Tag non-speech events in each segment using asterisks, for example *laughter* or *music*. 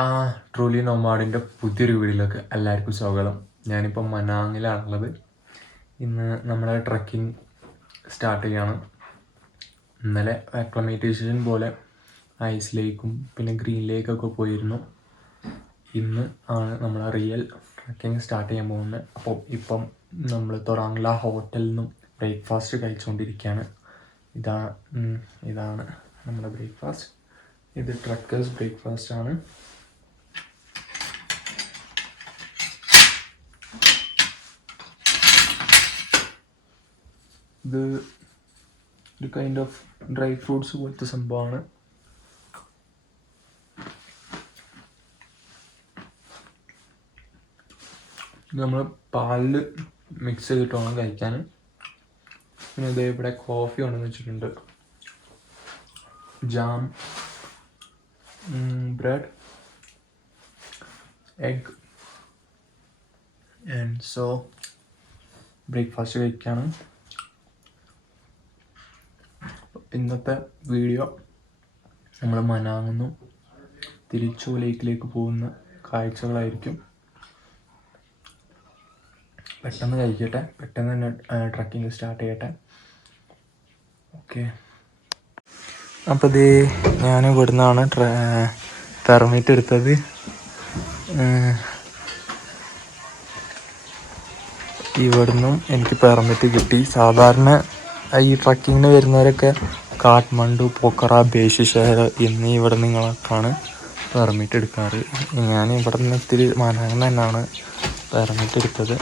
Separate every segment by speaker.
Speaker 1: ആ ട്രൂലി നോമാടിന്റെ പുതിയൊരു വീഡിയോയിലേക്ക് എല്ലാവർക്കും സ്വാഗതം. ഞാനിപ്പോൾ മനാങ്ങിലാണുള്ളത്. ഇന്ന് നമ്മുടെ ട്രക്കിംഗ് സ്റ്റാർട്ട് ചെയ്യാണ്. ഇന്നലെ അക്ലമേറ്റേഷൻ പോലെ ഐസ് ലേക്കും പിന്നെ ഗ്രീൻ ലേക്കൊക്കെ പോയിരുന്നു. ഇന്ന് ആണ് നമ്മൾ റിയൽ ട്രക്കിംഗ് സ്റ്റാർട്ട് ചെയ്യാൻ പോകുന്നത്. അപ്പോൾ ഇപ്പം നമ്മൾ തൊറാങ്ല ഹോട്ടലിൽ നിന്നും ബ്രേക്ക്ഫാസ്റ്റ് കഴിച്ചുകൊണ്ടിരിക്കുകയാണ് ഇതാണ് ഇതാണ് നമ്മുടെ ബ്രേക്ക്ഫാസ്റ്റ്. ഇത് ട്രക്കേഴ്സ് ബ്രേക്ക്ഫാസ്റ്റ് ആണ്. ഇത് ഒരു കൈൻഡ് ഓഫ് ഡ്രൈ ഫ്രൂട്ട്സ് പോലത്തെ സംഭവമാണ്. നമ്മൾ പാലിൽ മിക്സ് ചെയ്തിട്ട് വേണം കഴിക്കാൻ പിന്നെ ഇതേ ഇവിടെ കോഫി ഉണ്ടെന്ന് വെച്ചിട്ടുണ്ട്. Jam bread egg and so breakfast കഴിക്കുകയാണ് ഇന്നത്തെ വീഡിയോ നമ്മൾ മനാങ്ങുന്നു. തിരിച്ചു ലേക്കിലേക്ക് പോകുന്ന കാഴ്ചകളായിരിക്കും. പെട്ടെന്ന് കഴിക്കട്ടെ. പെട്ടെന്ന് തന്നെ ട്രക്കിംഗ് സ്റ്റാർട്ട് ചെയ്യട്ടെ. ഓക്കെ. അപ്പോൾ ഇത് ഞാൻ ഇവിടുന്നാണ് പെർമിറ്റ് എടുത്തത്. ഇവിടുന്നും എനിക്ക് പെർമിറ്റ് കിട്ടി. സാധാരണ ഈ ട്രക്കിങ്ങിന് വരുന്നവരൊക്കെ കാഠ്മണ്ഡു പോക്കറ ബേശിഷഹർ എന്നീ ഇവിടെ നിങ്ങളൊക്കെയാണ് പെർമിറ്റ് എടുക്കാറ്. ഞാൻ ഇവിടെ നിന്ന് ഇത്തിരി മനങ്ങൾ തന്നെയാണ് പെർമിറ്റ് എടുത്തത്.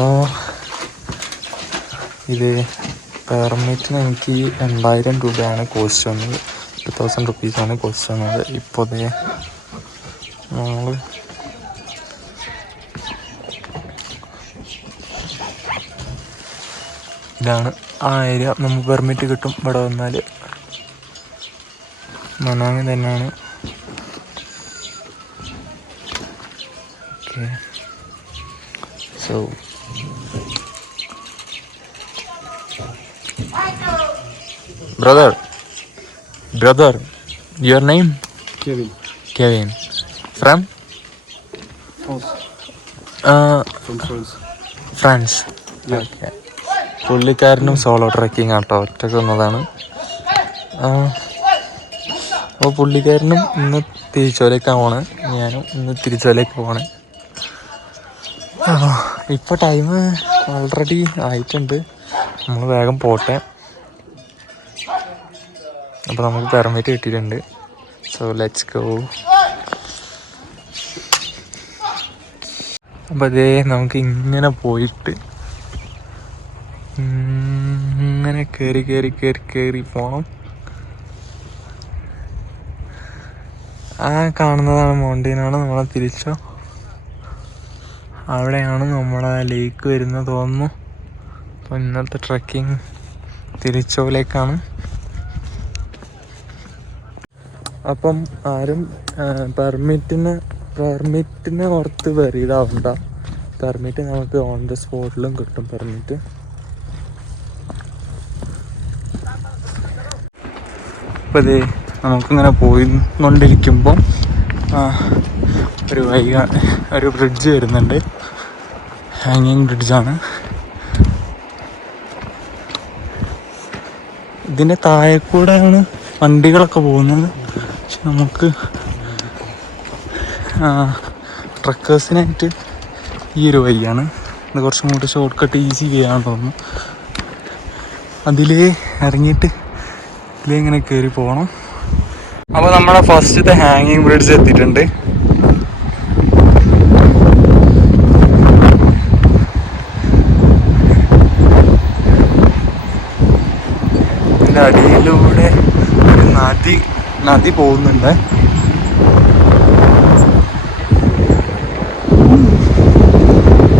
Speaker 1: അപ്പോൾ ഇത് പെർമിറ്റിന് എനിക്ക് രണ്ടായിരം രൂപയാണ് കോസ്റ്റ് വന്നത്. ടു തൗസൻഡ് റുപ്പീസാണ് കോസ്റ്റ് വന്നത്. ഇപ്പോൾ അതേ നമ്മൾ ഇതാണ് ആ ഏരിയ നമുക്ക് പെർമിറ്റ് കിട്ടും. ഇവിടെ വന്നാൽ മനാങ് തന്നെയാണ്. Okay so brother brother your name
Speaker 2: Kevin Kevin from France. France.
Speaker 1: Okay പുള്ളിക്കാരനും solo trekking ആട്ടോ. ഒറ്റയ്ക്ക് വന്നതാണ്. അപ്പോൾ പുള്ളിക്കാരനും ഇന്ന് തിരിച്ചോലേക്കാണ് പോണേ. ഞാനും ഇന്ന് തിരിച്ചോലേക്ക് പോണേ. ഇപ്പോൾ ടൈം ഓൾറെഡി ആയിട്ടുണ്ട്. നമ്മൾ വേഗം പോട്ടെ. അപ്പോൾ നമുക്ക് പെർമിറ്റ് കിട്ടിയിട്ടുണ്ട്. സോ ലെറ്റ്സ് ഗോ അപ്പോൾ അതേ നമുക്ക് ഇങ്ങനെ പോയിട്ട് ഇങ്ങനെ കയറി കയറി കയറി കയറി പോണം. ആ കാണുന്നതാണ് മൗണ്ടൈനാണ് നമ്മളെ തിരിച്ചോ. അവിടെയാണ് നമ്മളെ ലേക്ക് വരുന്നത് തോന്നുന്നു. അപ്പോൾ ഇന്നത്തെ ട്രക്കിംഗ് തിരിച്ചോലേക്കാണ് അപ്പം ആരും പെർമിറ്റിന് പെർമിറ്റിന് ഓർത്ത് വരിയതാവണ്ട പെർമിറ്റ് നമുക്ക് ഓൺ ദ സ്പോട്ടിലും കിട്ടും പെർമിറ്റ് അപ്പോൾ ഇതേ നമുക്കിങ്ങനെ പോയിക്കൊണ്ടിരിക്കുമ്പോൾ ഒരു വൈക ഒരു ബ്രിഡ്ജ് വരുന്നുണ്ട്. ഹാങ്ങിങ് ബ്രിഡ്ജാണ് ഇതിന്റെ താഴെ കൂടെയാണ് വണ്ടികളൊക്കെ പോകുന്നത്. പക്ഷെ നമുക്ക് ട്രക്കേഴ്സിനായിട്ട് ഈ ഒരു വഴിയാണ്. ഇത് കുറച്ചും കൂടി ഷോർട്ട് കട്ട് ഈസി ചെയ്യാൻ തോന്നുന്നു. അതിലേ ഇറങ്ങിയിട്ട് ഇതിലിങ്ങനെ കയറി പോകണം അപ്പോൾ നമ്മുടെ ഫസ്റ്റത്തെ ഹാങ്ങിങ് ബ്രിഡ്ജ് എത്തിയിട്ടുണ്ട്. ഇതിന്റെ അടിയിലൂടെ ഒരു നദി നദി പോകുന്നുണ്ട്.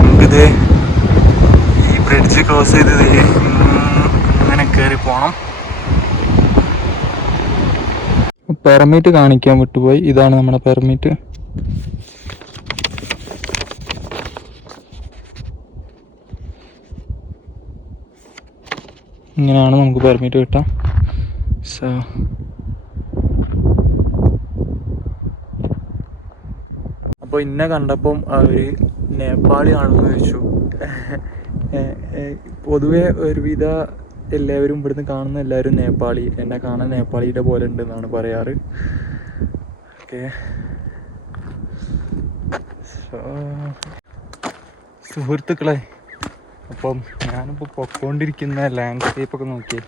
Speaker 1: നമുക്കിത് ഈ ബ്രിഡ്ജ് ക്രോസ് ചെയ്ത് ഇങ്ങനെ കയറി പോകണം പെർമിറ്റ് കാണിക്കാൻ വിട്ടുപോയി. ഇതാണ് നമ്മുടെ പെർമിറ്റ് ഇങ്ങനെയാണ് നമുക്ക് പെർമിറ്റ് കിട്ടാം സോ അപ്പോൾ ഇന്നെ കണ്ടപ്പം അവർ നേപ്പാളി ആണെന്ന് ചോദിച്ചു. *laughs* പൊതുവെ ഒരുവിധ എല്ലാവരും ഇവിടുന്ന് കാണുന്ന എല്ലാവരും നേപ്പാളി. എന്നെ കാണാൻ നേപ്പാളിയുടെ പോലെ ഉണ്ട് എന്നാണ് പറയാറ്. ഓക്കെ. സുഹൃത്തുക്കളെ അപ്പം ഞാനിപ്പോൾ പൊക്കോണ്ടിരിക്കുന്ന ലാൻഡ്സ്കേപ്പ് ഒക്കെ നോക്കിയേ.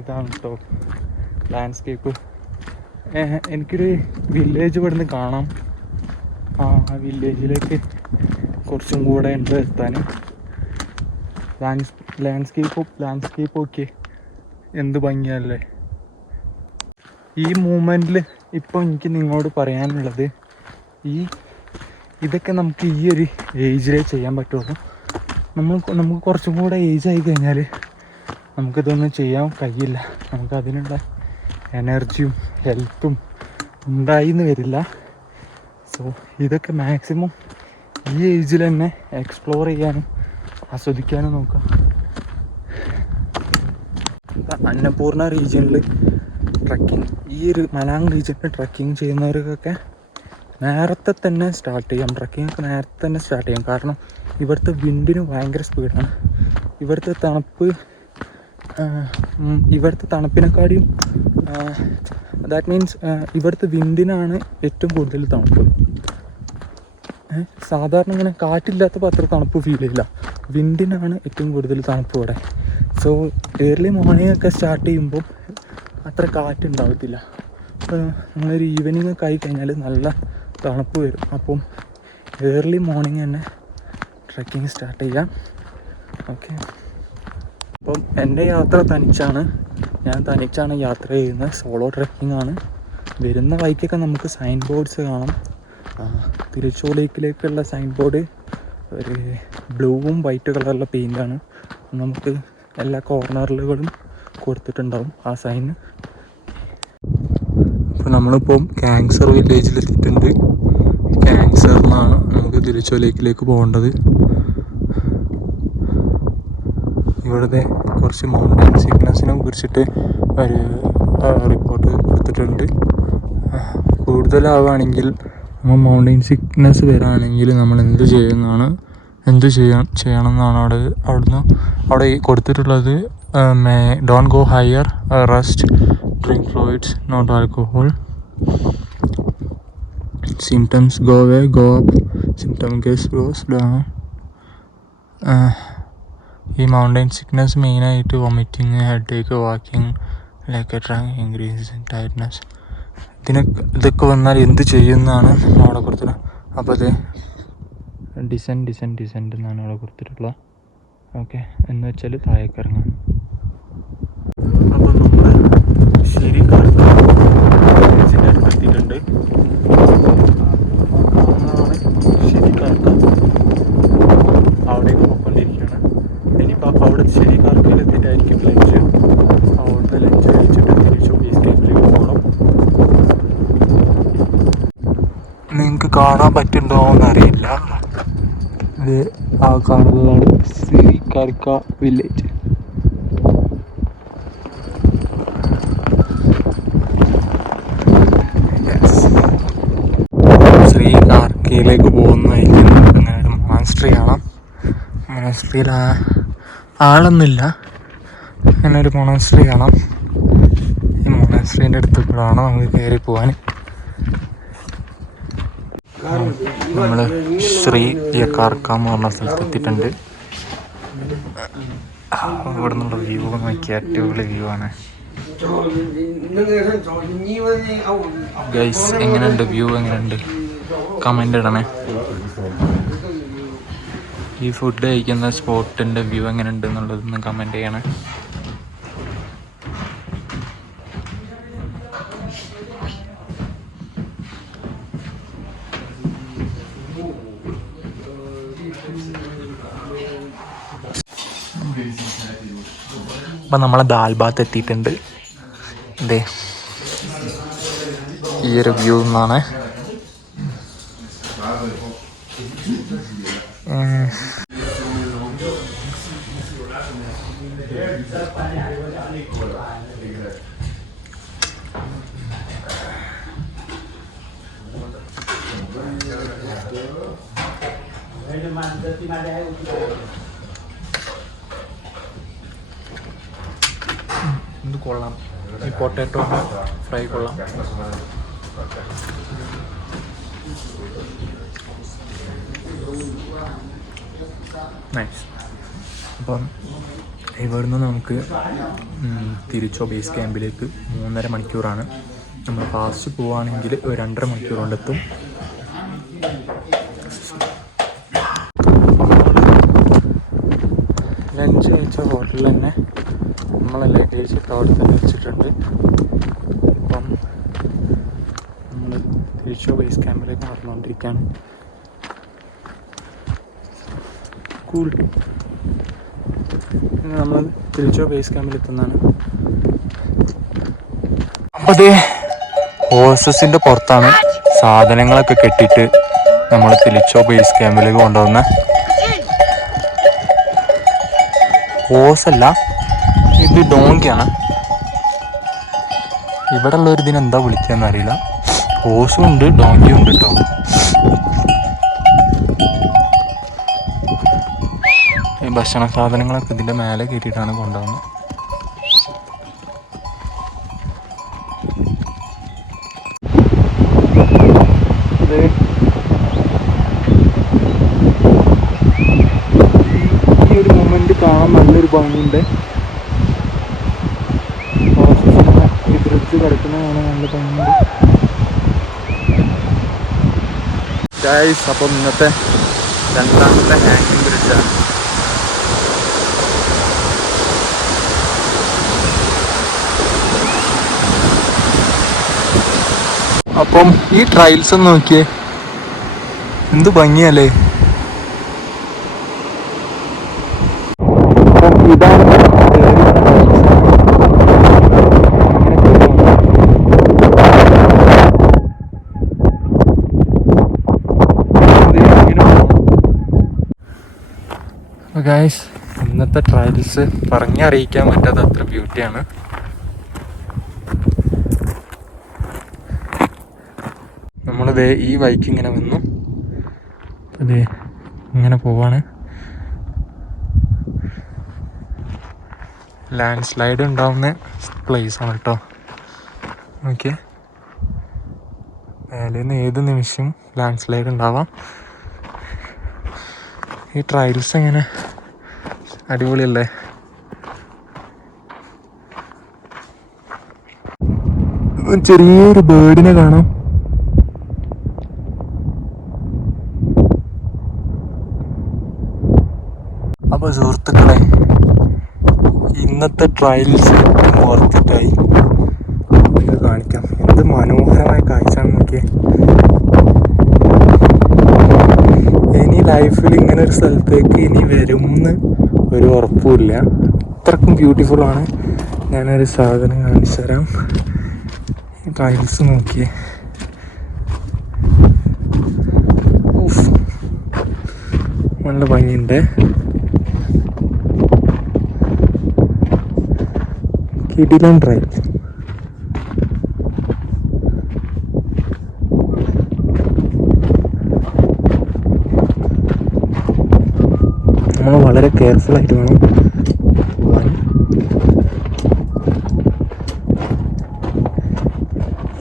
Speaker 1: ഇതാണ് കേട്ടോ ലാൻഡ്സ്കേപ്പ് എനിക്കൊരു വില്ലേജ് ഇവിടുന്ന് കാണാം. ആ ആ വില്ലേജിലേക്ക് കുറച്ചും കൂടെ ഉണ്ട് എത്താൻ ലാൻഡ് ലാൻഡ്സ്കേപ്പ് ലാൻഡ്സ്കേപ്പ് ഓക്കെ എന്ത് ഭംഗിയല്ലേ ഈ മൂമെന്റിൽ ഇപ്പോൾ എനിക്ക് നിങ്ങളോട് പറയാനുള്ളത് ഈ ഇതൊക്കെ നമുക്ക് ഈ ഒരു ഏജിലേ ചെയ്യാൻ പറ്റുള്ളൂ. നമ്മൾ നമുക്ക് കുറച്ചും കൂടെ ഏജ് ആയി കഴിഞ്ഞാൽ നമുക്കിതൊന്നും ചെയ്യാൻ കഴിയില്ല. നമുക്ക് അതിനുള്ള എനർജിയും ഹെൽത്തും ഉണ്ടായി എന്ന് വരില്ല. സോ ഇതൊക്കെ മാക്സിമം ഈ ഏജിൽ തന്നെ എക്സ്പ്ലോർ ചെയ്യാനും ആസ്വദിക്കാനും നോക്കാം. അന്നപൂർണ റീജിയനിൽ ട്രക്കിംഗ് ഈ ഒരു മലാങ് റീജിയനിൽ ട്രക്കിംഗ് ചെയ്യുന്നവർക്കൊക്കെ നേരത്തെ തന്നെ സ്റ്റാർട്ട് ചെയ്യാം. ട്രക്കിംഗ് ഒക്കെ നേരത്തെ തന്നെ സ്റ്റാർട്ട് ചെയ്യാം. കാരണം ഇവിടുത്തെ വിൻഡിന് ഭയങ്കര സ്പീഡാണ് ഇവിടുത്തെ തണുപ്പ് ഇവിടുത്തെ തണുപ്പിനെക്കാടിയും ദാറ്റ് മീൻസ് ഇവിടുത്തെ വിൻഡിനാണ് ഏറ്റവും കൂടുതൽ തണുപ്പ്. സാധാരണ ഇങ്ങനെ കാറ്റില്ലാത്തപ്പോൾ അത്ര തണുപ്പ് ഫീൽ ചെയ്യില്ല. വിൻഡിനാണ് ഏറ്റവും കൂടുതൽ തണുപ്പ് ഇവിടെ. സോ ഏർലി മോർണിംഗ് ഒക്കെ സ്റ്റാർട്ട് ചെയ്യുമ്പോൾ അത്ര കാറ്റ് ഉണ്ടാവത്തില്ല. അപ്പോൾ നമ്മളൊരു ഈവനിങ് ഒക്കെ ആയി കഴിഞ്ഞാൽ നല്ല തണുപ്പ് വരും. അപ്പം ഏർലി മോർണിംഗ് തന്നെ ട്രക്കിംഗ് സ്റ്റാർട്ട് ചെയ്യാം. ഓക്കെ അപ്പം എന്റെ യാത്ര തനിച്ചാണ്. ഞാൻ തനിച്ചാണ് യാത്ര ചെയ്യുന്നത്. സോളോ ട്രക്കിംഗ് ആണ്. വരുന്ന വഴിക്കൊക്കെ നമുക്ക് സൈൻ ബോർഡ്സ് കാണാം. തിരുച്ചോ ലേക്കിലേക്കുള്ള സൈൻ ബോർഡ് ഒരു ബ്ലൂവും വൈറ്റ് കളറുള്ള പെയിന്റാണ് നമുക്ക് എല്ലാ കോർണറുകളും കൊടുത്തിട്ടുണ്ടാവും ആ സൈന് അപ്പോൾ നമ്മളിപ്പം ക്യാൻസർ വില്ലേജിലെത്തിയിട്ടുണ്ട് ക്യാൻസർ എന്നാണ് നമുക്ക് തിരിച്ചോ ലേക്കിലേക്ക് പോകേണ്ടത്. ഇവിടുത്തെ കുറച്ച് മൗണ്ടൻ സിക്നസിനെ കുറിച്ചിട്ട് ഒരു റിപ്പോർട്ട് കൊടുത്തിട്ടുണ്ട്. കൂടുതലാവുകയാണെങ്കിൽ നമ്മൾ മൗണ്ടൻ സിക്നെസ് വരാണെങ്കിൽ നമ്മൾ എന്ത് ചെയ്യുന്നതാണ് എന്ത് ചെയ്യാൻ ചെയ്യണം എന്നാണ് അവിടെ അവിടുന്ന് അവിടെ കൊടുത്തിട്ടുള്ളത്. May don't go higher rest drink fluids not alcohol symptoms go way go up symptom goes goes down ഈ മൗണ്ടൻ സിക്നെസ് മെയിനായിട്ട് vomiting headache walking like drunk increase tiredness ഇതിനൊക്കെ ഇതൊക്കെ വന്നാൽ എന്ത് ചെയ്യുന്നതാണ് അവിടെ കൊടുത്തത് അപ്പോൾ അത് ഡിസൻ ഡിസൻ ഡിസന്റ് എന്നാണ് അവിടെ കൊടുത്തിട്ടുള്ളത്. ഓക്കെ. എന്ന് വെച്ചാൽ താഴേക്ക് അപ്പോൾ നമ്മൾ ശരി അടുത്തെത്തിയിട്ടുണ്ട് ശരി അവിടേക്ക് പോയിക്കൊണ്ടിരിക്കുകയാണ് ഇനിയിപ്പോൾ അവിടെ ശരി കാർക്കയിലെത്തിയിട്ടായിരിക്കും ലഞ്ച് അവിടുന്ന് ലഞ്ച് കഴിച്ചിട്ട് തിരിച്ചു ബേസ് ക്യാമ്പിലേക്ക് പോകണം നിങ്ങൾക്ക് കാണാൻ പറ്റുന്നുണ്ടോ എന്നറിയില്ല ഇത് ആ കാണുന്നതാണ് സിരിക്കാർക്ക വില്ലേജ് ശ്രീ കാർക്കയിലേക്ക് പോകുന്ന ഇങ്ങനെ ഒരു മൊണാസ്ട്രി കാണാം മൊണാസ്ട്രിയിൽ ആളൊന്നുമില്ല. അങ്ങനെ ഒരു മോണസ്ട്രി കാണാം. ഈ മോണസ്ട്രീന്റെ അടുത്ത് കൂടാണ് നമുക്ക് കയറി പോകാൻ നമ്മൾ ശ്രീ യക്കാർക്ക എന്ന് പറഞ്ഞ സ്ഥലത്ത് എത്തിയിട്ടുണ്ട്. ഇവിടെ നിന്നുള്ള വ്യൂ നോക്കിയ അടിപൊളി വ്യൂ ആണ്. ഗൈസ് എങ്ങനെയുണ്ട്? വ്യൂ എങ്ങനെയുണ്ട്? കമന്റ് ഇടണേ. ഈ ഫുഡ് കഴിക്കുന്ന സ്പോട്ടിന്റെ വ്യൂ എങ്ങനെയുണ്ട് എന്നുള്ളതൊന്ന് കമന്റ് ചെയ്യണേ. അപ്പം നമ്മളെ ദാൽ ബാത്ത് എത്തിയിട്ടുണ്ട്. അതെ ഈ ഒരു വ്യൂ എന്നാണ് കൊള്ളാം. ഈ പൊട്ടാറ്റോ ഫ്രൈ കൊള്ളാം. നൈസ് അപ്പം ഇവിടുന്ന് നമുക്ക് തിരിച്ചോ ബേസ് ക്യാമ്പിലേക്ക് മൂന്നര മണിക്കൂറാണ്. നമ്മൾ ഫാസ്റ്റ് പോവുകയാണെങ്കിൽ ഒരു രണ്ടര മണിക്കൂർ കൊണ്ടെത്തും ലഞ്ച് കഴിച്ച ഹോട്ടലിൽ തന്നെ നമ്മളെ ലഗേജ് ഒക്കെ അവിടെ തന്നെ വെച്ചിട്ടുണ്ട്. അപ്പം നമ്മൾ തിരിച്ചു ബേസ് ക്യാമ്പിലേക്ക് നടന്നുകൊണ്ടിരിക്കുകയാണ് കൂൾ നമ്മൾ തിരിച്ചു ബേസ് ക്യാമ്പിൽ എത്തുന്നതാണ്. അതെ ഹോഴ്സസിന്റെ പുറത്താണ് സാധനങ്ങളൊക്കെ കെട്ടിയിട്ട് നമ്മൾ തിരിച്ചോ ബേസ് ക്യാമ്പിലേക്ക് കൊണ്ടുവന്ന ഹോസല്ല ഇത് ഡോങ്കിയാണ്. ഇവിടെ ഒരു ദിനം എന്താ വിളിക്കാന്ന് അറിയില്ല. ഹോസും ഉണ്ട് ഡോങ്കിയും ഉണ്ട് കേട്ടോ. ഈ ഭക്ഷണ സാധനങ്ങളൊക്കെ ഇതിന്റെ മേലെ കയറ്റിയിട്ടാണ് കൊണ്ടുപോകുന്നത്. ഈ ഒരു മൊമെന്റ് കാണാൻ നല്ലൊരു ഭംഗിയുണ്ട്. ഈ നമ്മൾ ഗൈസ് അപ്പം ഇന്നത്തെ രണ്ടാമത്തെ ഹാങ്ങിങ് ബ്രിഡ്ജാണ് അപ്പം ഈ ട്രയൽസ് നോക്കിയേ. എന്ത് ഭംഗിയല്ലേ? ഗായ്സ് ഇന്നത്തെ ട്രയൽസ് പറഞ്ഞറിയിക്കാൻ പറ്റാത്ത അത്ര ബ്യൂട്ടിയാണ് നമ്മളിത് ഈ ബൈക്ക് ഇങ്ങനെ വന്നു. അതെ ഇങ്ങനെ പോവാണ്. ലാൻഡ് സ്ലൈഡ് ഉണ്ടാവുന്ന പ്ലേസ് ആണ് കേട്ടോ ഓക്കെ മേലേന്ന് ഏത് നിമിഷം ലാൻഡ് സ്ലൈഡ് ഉണ്ടാവാം? ഈ ട്രയൽസ് എങ്ങനെ? അടിപൊളിയല്ലേ? ചെറിയൊരു ബേർഡിനെ കാണാം. അപ്പോൾ സുഹൃത്തുക്കളെ ഇന്നത്തെ ട്രയൽസ് വർത്തിട്ടായി കാണിക്കാം. എന്ത് മനോഹരമായ കാഴ്ചയാണ് നോക്കിയേ. ഇനി ലൈഫിൽ ഇങ്ങനെ ഒരു സ്ഥലത്തേക്ക് ഇനി വരുമെന്ന് ഒരു ഉറപ്പുമില്ല. അത്രക്കും ബ്യൂട്ടിഫുൾ ആണ്. ഞാനൊരു സാധനം കാണിച്ചു തരാം. ഈ ട്രയൽസ് നോക്കിയേ. നല്ല ഭംഗിയുണ്ട്. കിടിലൻ ട്രയൽ ആയിട്ട് വേണം. പോവാൻ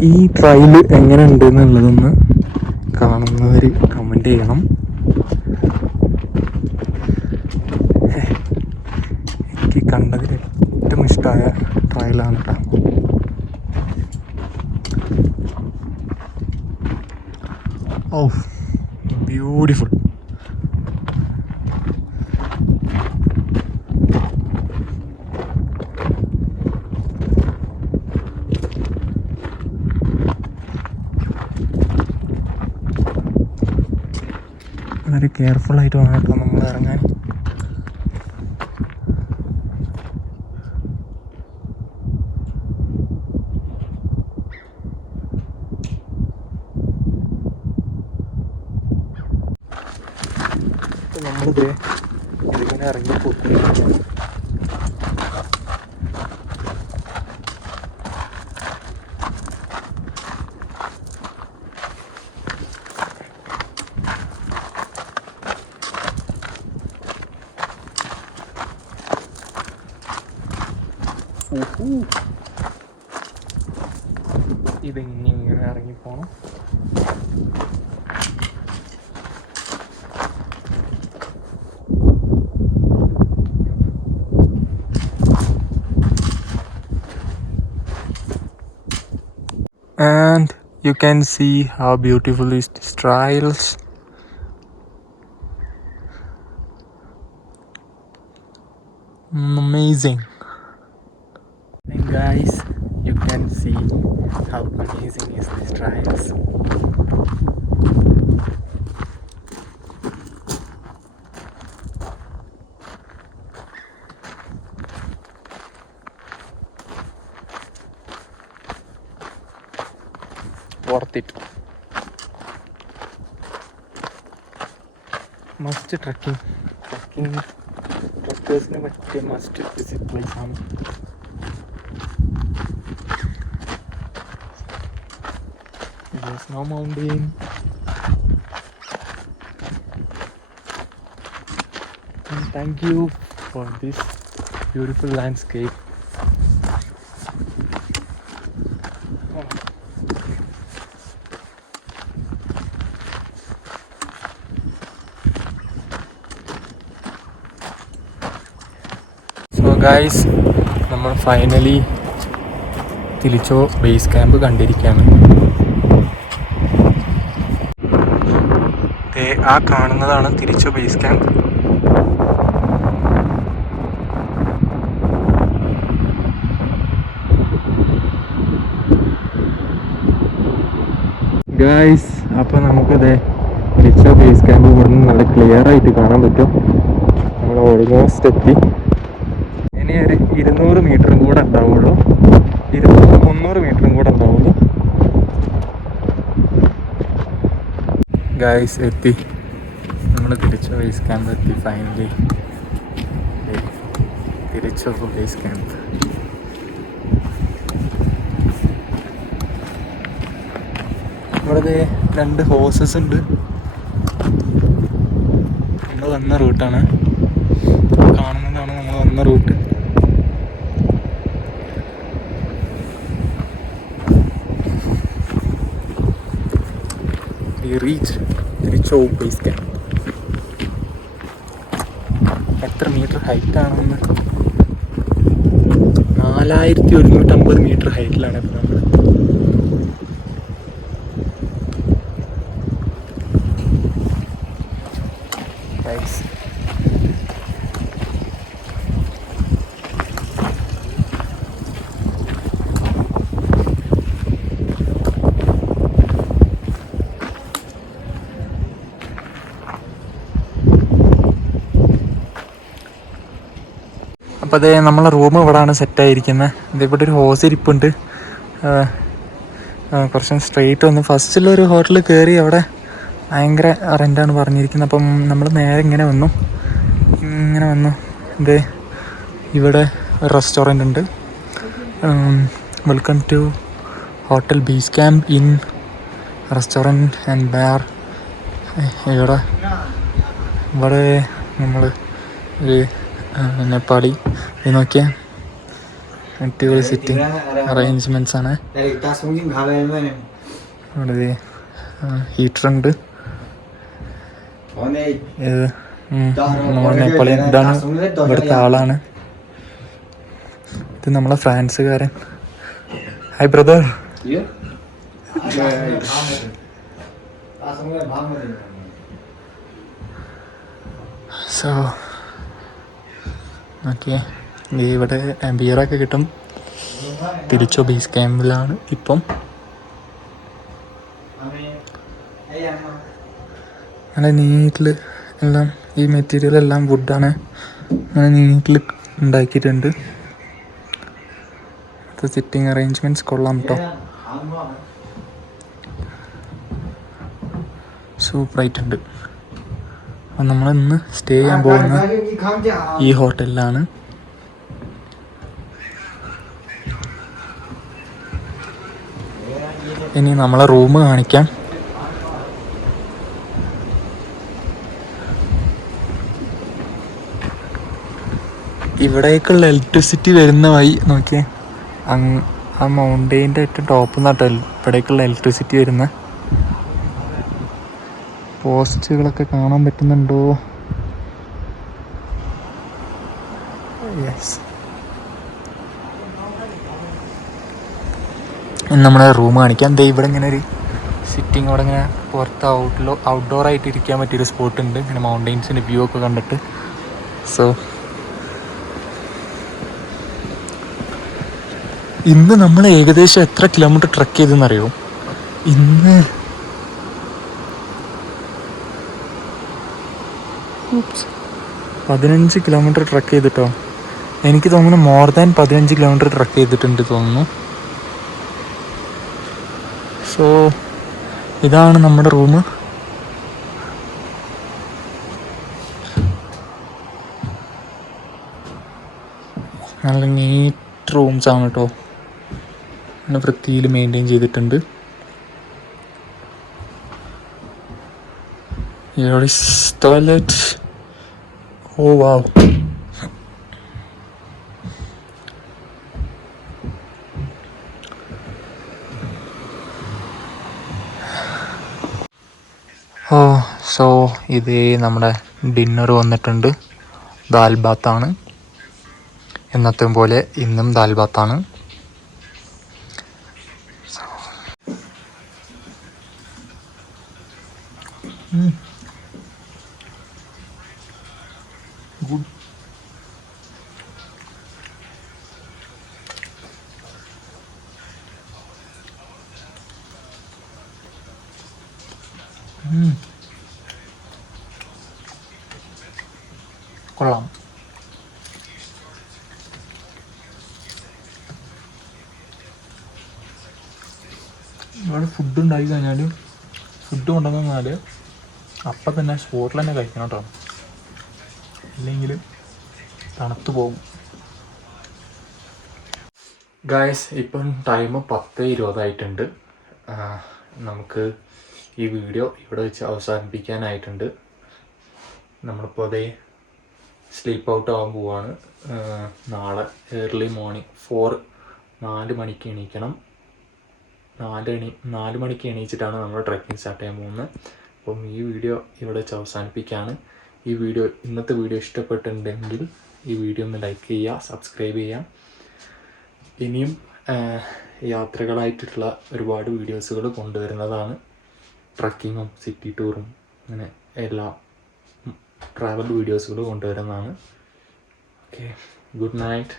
Speaker 1: ഈ ട്രയൽ എങ്ങനെ ഉണ്ട് എന്നുള്ളതൊന്ന് കാണുന്നവർ കമന്റ് ചെയ്യണം ഹേ, എനിക്ക് കണ്ടതിൽ ഏറ്റവും ഇഷ്ടമായ ട്രയലാണ് കേട്ടോ ഓ ബ്യൂട്ടിഫുൾ വളരെ കെയർഫുൾ ആയിട്ട് വേണം കേട്ടോ. നമ്മൾ ഇറങ്ങാൻ ഇതിങ്ങനെ ഇറങ്ങിപ്പോണം and you can see how beautiful is this trails amazing and guys you can see how amazing is this trails worth it must trekking trekking ട്രക്കേഴ്സിന് പറ്റിയ മസ്റ്റ് വിസിറ്റ് പ്ലേസ് ആണ് Mountain. And thank you for this beautiful landscape. Guys നമ്മൾ finally തിരിച്ചോ base camp കണ്ടിരിക്കുകയാണ് ആ കാണുന്നതാണ് തിരിച്ചു base camp guys അപ്പോൾ നമുക്കത് തിരിച്ചു ബേസ് ക്യാമ്പ് ഇവിടുന്ന് നല്ല ക്ലിയർ ആയിട്ട് കാണാൻ പറ്റും. നമ്മൾ ഓൾമോസ്റ്റ് എത്തി. ഇനി ഒരു ഇരുന്നൂറ് മീറ്ററും കൂടെ ഉണ്ടാവുള്ളൂ. ഇരുന്നൂറ് മുന്നൂറ് മീറ്ററും കൂടെ ഉണ്ടാവുള്ളൂ. ഗായ്സ് എത്തി. നമ്മൾ തിരിച്ചു ബേസ് ക്യാമ്പ് എത്തി ഫൈനലി തിരിച്ചു ബേസ് ക്യാമ്പ് ഇവിടെ രണ്ട് ഹോസസ് ഉണ്ട്. നമ്മൾ വന്ന റൂട്ടാണ് കാണുന്നതാണ് നമ്മൾ വന്ന റൂട്ട് റീച്ച് തിരിച്ചോ ബേസ് ക്യാമ്പ് എത്ര മീറ്റർ ഹൈറ്റ് ആണെന്ന്? നാലായിരത്തി ഒരുന്നൂറ്റമ്പത് മീറ്റർ ഹൈറ്റിലാണ് ഇപ്പോൾ നമ്മൾ അപ്പോൾ അതേ നമ്മളെ റൂം ഇവിടെയാണ് സെറ്റായിരിക്കുന്നത് ഇവിടെ ഒരു ഹോസ് ഇരിപ്പുണ്ട്. കുറച്ച് സ്ട്രെയിറ്റ് വന്ന് ഫസ്റ്റിലൊരു ഹോട്ടലിൽ കയറി അവിടെ ഭയങ്കര റെന്റാണ് പറഞ്ഞിരിക്കുന്നത് അപ്പം നമ്മൾ നേരെ ഇങ്ങനെ വന്നു. ഇങ്ങനെ വന്നു. ഇത് ഇവിടെ ഒരു റെസ്റ്റോറന്റ് ഉണ്ട്. Welcome to hotel base camp inn restaurant and bar ഇവിടെ ഇവിടെ നമ്മൾ ഒരു നേപ്പാളി ഇത് നോക്കിയാൽ അടിപൊളി സിറ്റിംഗ് അറേഞ്ച്മെന്റ്സ് ആണ് ഇവിടെ ഹീറ്റർ ഉണ്ട് ഇത് നമ്മുടെ നേപ്പാളി ഇതാണ് ഇവിടുത്തെ ആളാണ് ഇത് നമ്മളെ ഫ്രാൻസുകാരൻ ഹായ് ബ്രദർ സോ ഓക്കെ. ഇവിടെ ബിയറൊക്കെ കിട്ടും. തിരിച്ചു ബേസ് ക്യാമ്പിലാണ് ഇപ്പം. നല്ല നീറ്റിൽ എല്ലാം ഈ മെറ്റീരിയൽ എല്ലാം വുഡാണ് നല്ല നീറ്റിൽ ഉണ്ടാക്കിയിട്ടുണ്ട്. സിറ്റിംഗ് അറേഞ്ച്മെന്റ്സ് കൊള്ളാം കേട്ടോ സൂപ്പറായിട്ടുണ്ട് അപ്പം നമ്മൾ ഇന്ന് സ്റ്റേ ചെയ്യാൻ പോകുന്ന ഈ ഹോട്ടലിലാണ്. ഇനി നമ്മളെ റൂം കാണിക്കാം. ഇവിടേക്കുള്ള ഇലക്ട്രിസിറ്റി വരുന്ന വഴി നോക്കിയേ. ആ മൗണ്ടെയിന്റെ ഏറ്റവും ടോപ്പ് നിന്നാട്ടോ ഇവിടേക്കുള്ള ഇലക്ട്രിസിറ്റി വരുന്ന പോസ്റ്റുകളൊക്കെ കാണാൻ പറ്റുന്നുണ്ടോ? യെസ് നമ്മുടെ റൂം കാണിക്കാം. ദേ ഇവിടെ ഇങ്ങനെ ഒരു സിറ്റിംഗ് അവിടെ ഇങ്ങനെ പുറത്ത് ഔട്ട്ലോ ഔട്ട്ഡോർ ആയിട്ട് ഇരിക്കാൻ പറ്റിയൊരു സ്പോട്ട് ഉണ്ട്. ഇങ്ങനെ മൗണ്ടെയിൻസിന്റെ വ്യൂ ഒക്കെ കണ്ടിട്ട്. സോ ഇന്ന് നമ്മൾ ഏകദേശം എത്ര കിലോമീറ്റർ ട്രക്ക് ചെയ്തെന്നറിയോ? ഇന്ന് പതിനഞ്ച് കിലോമീറ്റർ ട്രക്ക് ചെയ്തിട്ടോ? എനിക്ക് തോന്നുന്നു മോർ ദാൻ പതിനഞ്ച് കിലോമീറ്റർ ട്രക്ക് ചെയ്തിട്ടുണ്ട് തോന്നുന്നു. സോ ഇതാണ് നമ്മുടെ റൂം നല്ല നീറ്റ് റൂംസ് ആണ് കേട്ടോ നല്ല വൃത്തിയിൽ മെയിന്റെയിൻ ചെയ്തിട്ടുണ്ട്. Here is. Oh wow. Oh so ഇത് നമ്മുടെ ഡിന്നർ വന്നിട്ടുണ്ട്. ദാൽ ബാത്താണ് എന്നത്തെ പോലെ ഇന്നും ദാൽ ബാത്താണ് ഗുഡ് കൊള്ളാം ഇവിടെ ഫുഡ് ഉണ്ടാക്കി കഴിഞ്ഞാൽ ഫുഡ് കൊണ്ടുവന്നാൽ അപ്പം തന്നെ സ്പോട്ടിൽ തന്നെ കഴിക്കണം കേട്ടോ ഇല്ലെങ്കിൽ തണുത്തു പോകും. ഗായസ് ഇപ്പം ടൈം പത്ത് ഇരുപതായിട്ടുണ്ട്. നമുക്ക് ഈ വീഡിയോ ഇവിടെ വെച്ച് അവസാനിപ്പിക്കാനായിട്ടുണ്ട്. നമ്മളിപ്പോൾ അതേ സ്ലീപ്പ് ഔട്ട് ആകാൻ പോവാണ്. നാളെ ഏർലി മോർണിംഗ് ഫോർ നാല് മണിക്ക് എണീക്കണം. നാല് എണി നാല് മണിക്ക് എണീച്ചിട്ടാണ് നമ്മൾ ട്രക്കിങ് സ്റ്റാർട്ട് ചെയ്യാൻ പോകുന്നത്. അപ്പം ഈ വീഡിയോ ഇവിടെ വെച്ച് അവസാനിപ്പിക്കുകയാണ്. ഈ വീഡിയോ ഇന്നത്തെ വീഡിയോ ഇഷ്ടപ്പെട്ടിട്ടുണ്ടെങ്കിൽ ഈ വീഡിയോ ഒന്ന് ലൈക്ക് ചെയ്യുക സബ്സ്ക്രൈബ് ചെയ്യാം ഇനിയും യാത്രകളായിട്ടുള്ള ഒരുപാട് വീഡിയോസുകൾ കൊണ്ടുവരുന്നതാണ് ട്രക്കിങ്ങും സിറ്റി ടൂറും അങ്ങനെ എല്ലാ ട്രാവൽ വീഡിയോസുകൾ കൊണ്ടുവരുന്നതാണ്. Okay good night